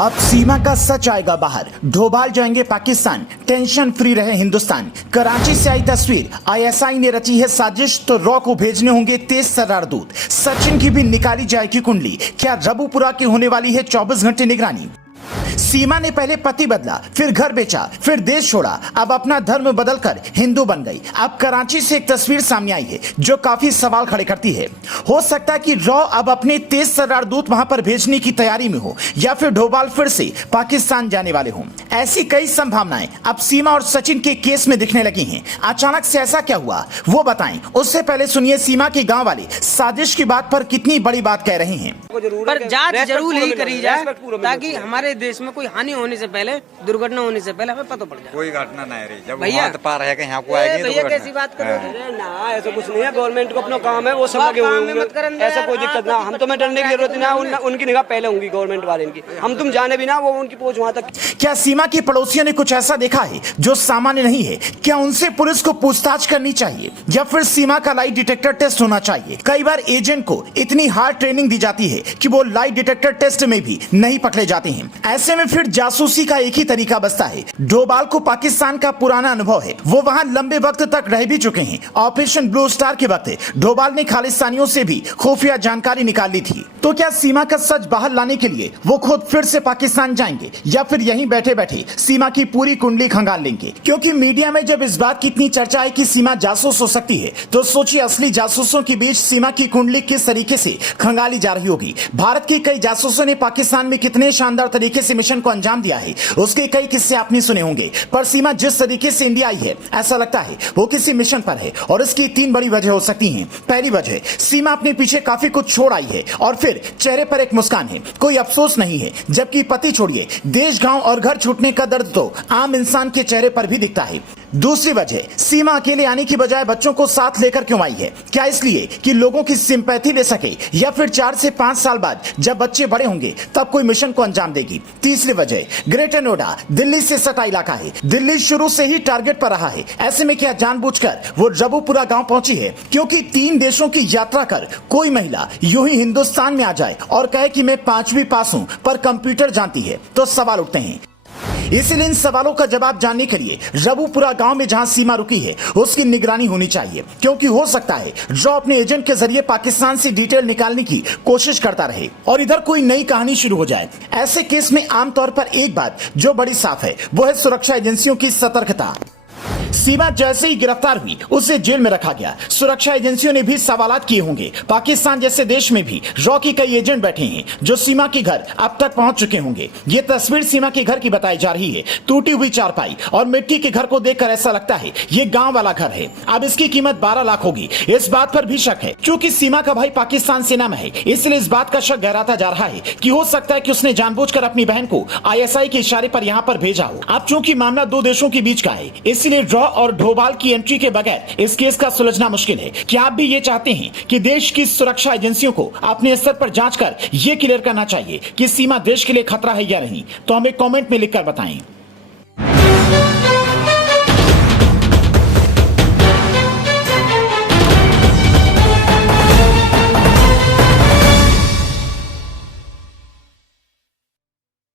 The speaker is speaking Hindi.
अब सीमा का सच आएगा बाहर, डोभाल जाएंगे पाकिस्तान, टेंशन फ्री रहे हिंदुस्तान। कराची से आई तस्वीर, आईएसआई ने रची है साजिश तो रॉ को भेजने होंगे तेज तर्रार दूत। सचिन की भी निकाली जाएगी कुंडली, क्या रबुपुरा की होने वाली है 24 घंटे निगरानी। सीमा ने पहले पति बदला, फिर घर बेचा, फिर देश छोड़ा, अब अपना धर्म बदलकर हिंदू बन गई। अब कराची से एक तस्वीर सामने आई है जो काफी सवाल खड़े करती है। हो सकता है कि रॉ अब अपने तेज तर्रार दूत वहां पर भेजने की तैयारी में हो, या फिर डोभाल फिर से पाकिस्तान जाने वाले हों। ऐसी कई संभावनाएं अब सीमा और सचिन के केस में दिखने लगी हैं। अचानक से ऐसा क्या हुआ वो बताएं, उससे पहले सुनिए सीमा के गांव वाले साजिश की बात पर कितनी बड़ी बात कह रहे हैं। पर जांच जरूर ही करी जाए ताकि हमारे देश में कोई हानि होने से पहले, दुर्घटना होने से पहले हमें पता पड़ जाए। कोई घटना नहीं रही जब भैया पार है कि यहाँ को आएगी भैया कैसी बात कर रहे हैं? ना ऐसा कुछ नहीं है, गवर्नमेंट को अपना काम है, वो सब लगे हुए होंगे, ऐसा कोई दिक्कत ना। हम तुम्हें डरने की जरूरत नहीं, उनकी निगाह पहले होंगी गवर्नमेंट वाले की। हम तुम जाने भी ना, वो उनकी पहुंच वहां तक। क्या सीमा की पड़ोसियों ने कुछ ऐसा देखा है जो सामान्य नहीं है? क्या उनसे पुलिस को पूछताछ करनी चाहिए, या फिर सीमा का लाई डिटेक्टर टेस्ट होना चाहिए? कई बार एजेंट को इतनी हार्ड ट्रेनिंग दी जाती है कि वो लाई डिटेक्टर टेस्ट में भी नहीं पकड़े जाते हैं। ऐसे में फिर जासूसी का एक ही तरीका बचता है। डोभाल को पाकिस्तान का पुराना अनुभव है, वो वहां लंबे वक्त तक रह भी चुके हैं। ऑपरेशन ब्लू स्टार के वक्त डोभाल ने खालिस्तानियों से भी खुफिया जानकारी निकाल ली थी। तो क्या सीमा का सच बाहर लाने के लिए वो खुद फिर से पाकिस्तान जाएंगे, या फिर यहीं बैठे बैठे सीमा की पूरी कुंडली खंगाल लेंगे? क्योंकि मीडिया में जब इस बात की इतनी चर्चा है कि सीमा जासूस हो सकती है, तो सोचिए असली जासूसों के बीच सीमा की कुंडली किस तरीके से खंगाली जा रही होगी। भारत के कई जासूसों ने पाकिस्तान में कितने शानदार तरीके से मिशन को अंजाम दिया है, उसके कई किस्से आपने सुने होंगे। पर सीमा जिस तरीके से इंडिया आई है, ऐसा लगता है वो किसी मिशन पर है, और इसकी तीन बड़ी वजह हो सकती हैं। पहली वजह, सीमा अपने पीछे काफी कुछ छोड़ आई है, और फिर चेहरे पर एक मुस्कान है, कोई अफसोस नहीं है। जबकि पति छोड़िए, देश, गांव और घर छूटने का दर्द तो आम इंसान के चेहरे पर भी दिखता है। दूसरी वजह, सीमा अकेले आने की बजाय बच्चों को साथ लेकर क्यों आई है? क्या इसलिए कि लोगों की सिंपैथी ले सके, या फिर 4 से 5 साल बाद जब बच्चे बड़े होंगे तब कोई मिशन को अंजाम देगी? तीसरी वजह, ग्रेटर नोएडा दिल्ली से सटा इलाका है, दिल्ली शुरू से ही टारगेट पर रहा है। ऐसे में क्या जानबूझकर वो रबुपुरा गांव पहुंची है क्योंकि 3 देशों की यात्रा कर कोई महिला यूं ही हिंदुस्तान में आ जाए और कहे कि मैं 5वीं पास हूं पर कंप्यूटर जानती है? तो सवाल उठते हैं। इसलिए इन सवालों का जवाब जानने के लिए रबुपुरा गांव में जहां सीमा रुकी है उसकी निगरानी होनी चाहिए, क्योंकि हो सकता है रॉ अपने एजेंट के जरिए पाकिस्तान से डिटेल निकालने की कोशिश करता रहे और इधर कोई नई कहानी शुरू हो जाए। ऐसे केस में आमतौर पर एक बात जो बड़ी साफ है वो है सुरक्षा एजेंसियों की सतर्कता। सीमा जैसे ही गिरफ्तार हुई उसे जेल में रखा गया। सुरक्षा एजेंसियों ने भी सवालात किए होंगे। पाकिस्तान जैसे देश में भी रॉ के कई एजेंट बैठे हैं जो सीमा के घर अब तक पहुंच चुके होंगे। ये तस्वीर सीमा के घर की बताई जा रही है। टूटी हुई चारपाई और मिट्टी के घर को देखकर ऐसा लगता है ये गांव वाला घर है। अब इसकी कीमत 12 लाख होगी। इस बात पर भी शक है, क्योंकि सीमा का भाई पाकिस्तान सेना में है, इसलिए इस बात का शक गहराता जा रहा है कि हो सकता है कि उसने जानबूझकर अपनी बहन को आईएसआई के इशारे पर यहाँ पर भेजा हो। अब चूंकि मामला 2 देशों के बीच का है, इसलिए रॉ और डोभाल की एंट्री के बगैर इस केस का सुलझना मुश्किल है। क्या आप भी ये चाहते हैं कि देश की सुरक्षा एजेंसियों को अपने स्तर पर जांच कर ये क्लियर करना चाहिए कि सीमा देश के लिए खतरा है या नहीं? तो हमें कमेंट में लिखकर बताएं।